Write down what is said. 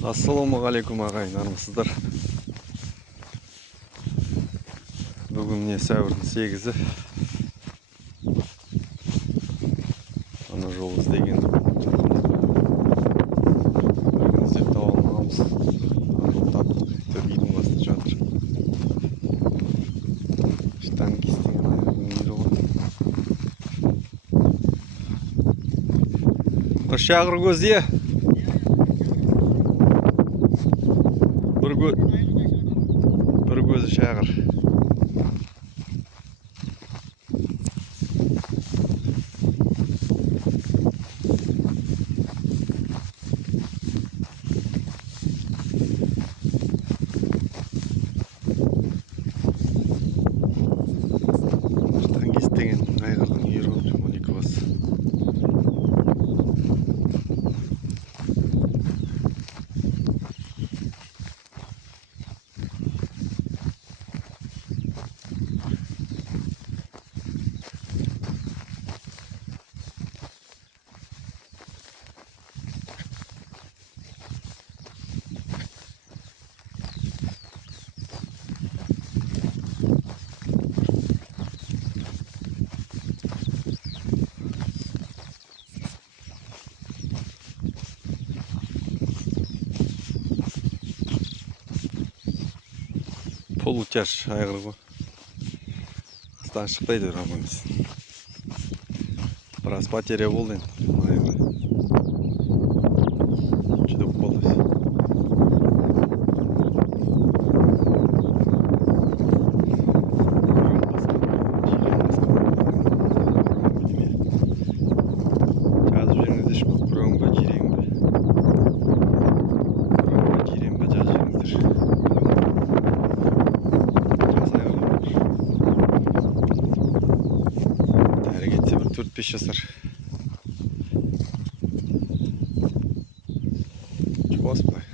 Ассалаумағалейкум ағайын, армысыздар. Бүгін не сәуірдің 8-і. Ана жол іздеген бірін іздеп таба алмағанбыз. Жол таптық, үйдің басында жатыр. Штангист деген аяғының үйі ғой. Шағыр көзде bir gözü şağır. Штангист деген айғырдың үйірі болып 12 бас. Полутяж айғыр ғой. Қыстан шықпайды рамамыз. Біраз потеря болды енді. Айғыр. Жүдіп болды. Жазып жеріңізде шықпақ. Күрең ба, жирең ба? Күрең ба, жирең ба, жазып жеріңіздер. Әрекетсе бір 4-5 жасар. Жұбас бұлай.